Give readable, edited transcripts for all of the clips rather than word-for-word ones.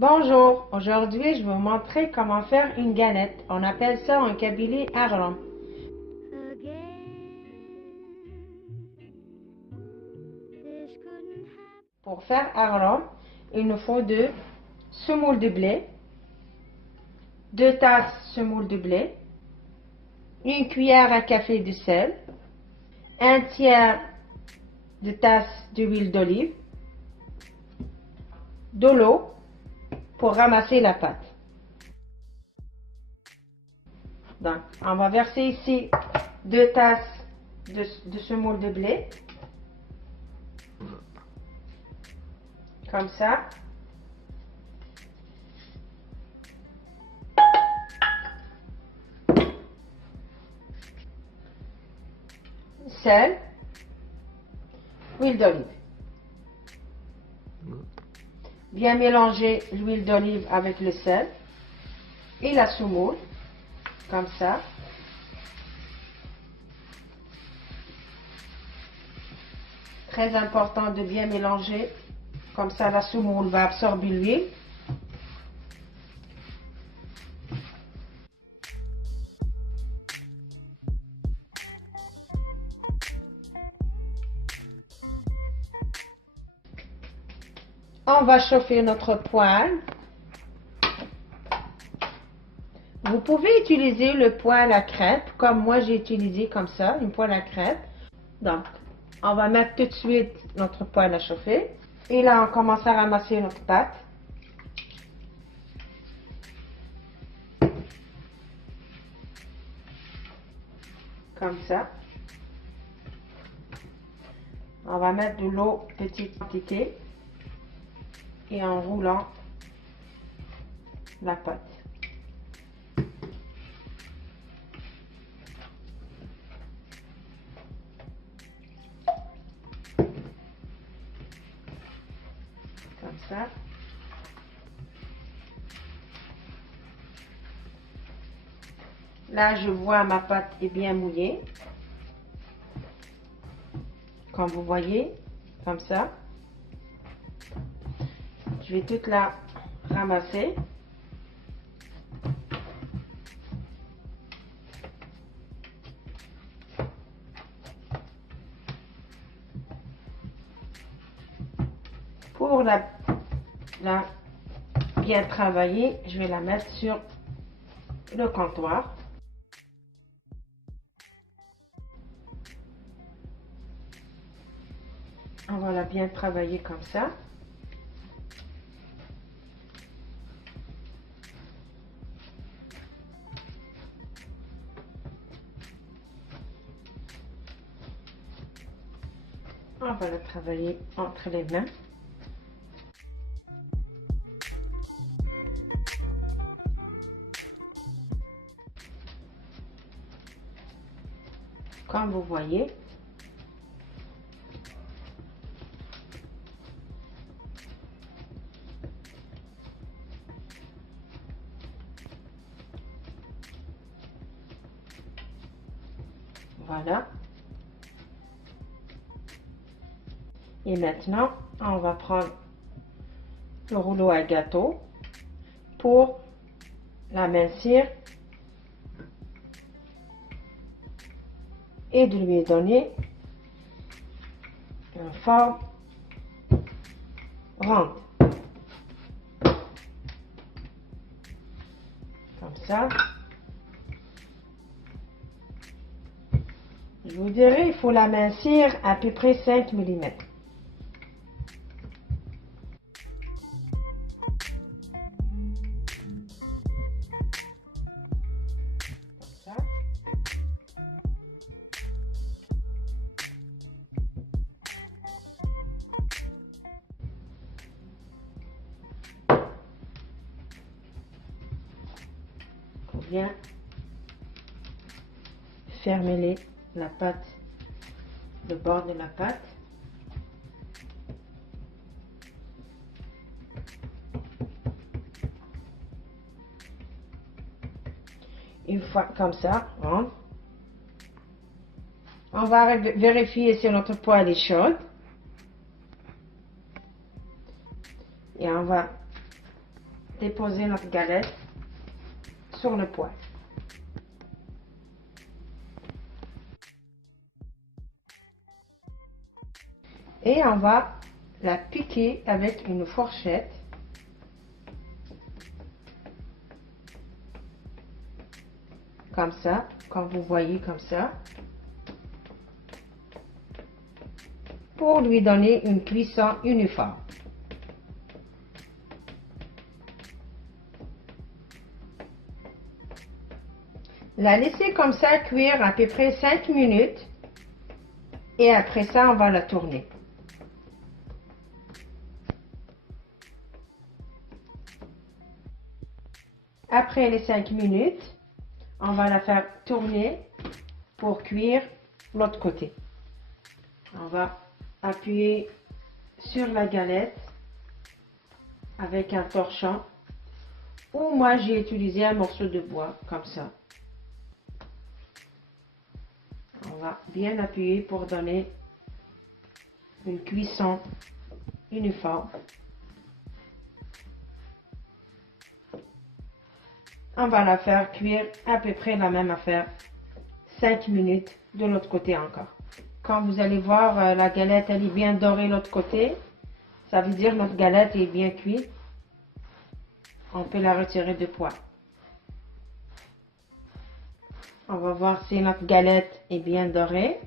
Bonjour, aujourd'hui je vais vous montrer comment faire une galette. On appelle ça en kabylie agrom. Pour faire agrom, il nous faut 2 semoules de blé, 2 tasses semoule de blé, 1 cuillère à café de sel, 1 tiers de tasse d'huile d'olive, de l'eau pour ramasser la pâte. Donc, on va verser ici 2 tasses de semoule de blé, comme ça. Sel, huile d'olive. Bien mélanger l'huile d'olive avec le sel et la semoule, comme ça. Très important de bien mélanger, comme ça la semoule va absorber l'huile. On va chauffer notre poêle. Vous pouvez utiliser le poêle à crêpes, comme moi j'ai utilisé comme ça, une poêle à crêpes. Donc, on va mettre tout de suite notre poêle à chauffer. Et là, on commence à ramasser notre pâte. Comme ça. On va mettre de l'eau, petite quantité. Et en roulant la pâte. Comme ça. Là, je vois ma pâte est bien mouillée. Comme vous voyez, comme ça. Je vais toute la ramasser. Pour la bien travailler, je vais la mettre sur le comptoir. On va la bien travailler comme ça. On va la travailler entre les mains. Comme vous voyez. Voilà. Et maintenant, on va prendre le rouleau à gâteau pour l'amincir et de lui donner une forme ronde. Comme ça. Je vous dirais, il faut l'amincir à peu près 5 mm. Comme ça. Il faut bien fermer la pâte, le bord de la pâte. Une fois comme ça, on va vérifier si notre poêle est chaude. Et on va déposer notre galette sur le poêle. Et on va la piquer avec une fourchette. Comme ça, comme vous voyez comme ça. Pour lui donner une cuisson uniforme. La laisser comme ça cuire à peu près 5 minutes. Et après ça, on va la tourner. Après les 5 minutes, on va la faire tourner pour cuire l'autre côté. On va appuyer sur la galette avec un torchon. Ou moi, j'ai utilisé un morceau de bois, comme ça. On va bien appuyer pour donner une cuisson uniforme. On va la faire cuire à peu près la même affaire, 5 minutes de l'autre côté encore. Quand vous allez voir la galette, elle est bien dorée de l'autre côté, ça veut dire notre galette est bien cuite. On peut la retirer du poêle. On va voir si notre galette est bien dorée.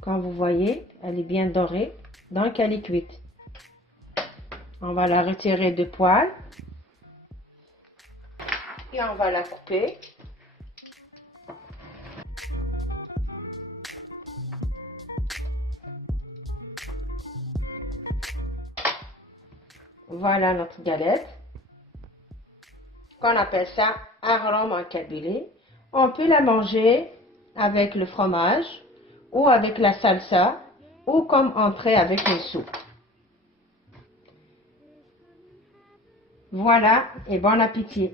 Comme vous voyez, elle est bien dorée, donc elle est cuite. On va la retirer du poêle et on va la couper. Voilà notre galette. Qu'on appelle ça arôme en kabylie. On peut la manger avec le fromage ou avec la salsa ou comme entrée avec une soupe. Voilà et bon appétit!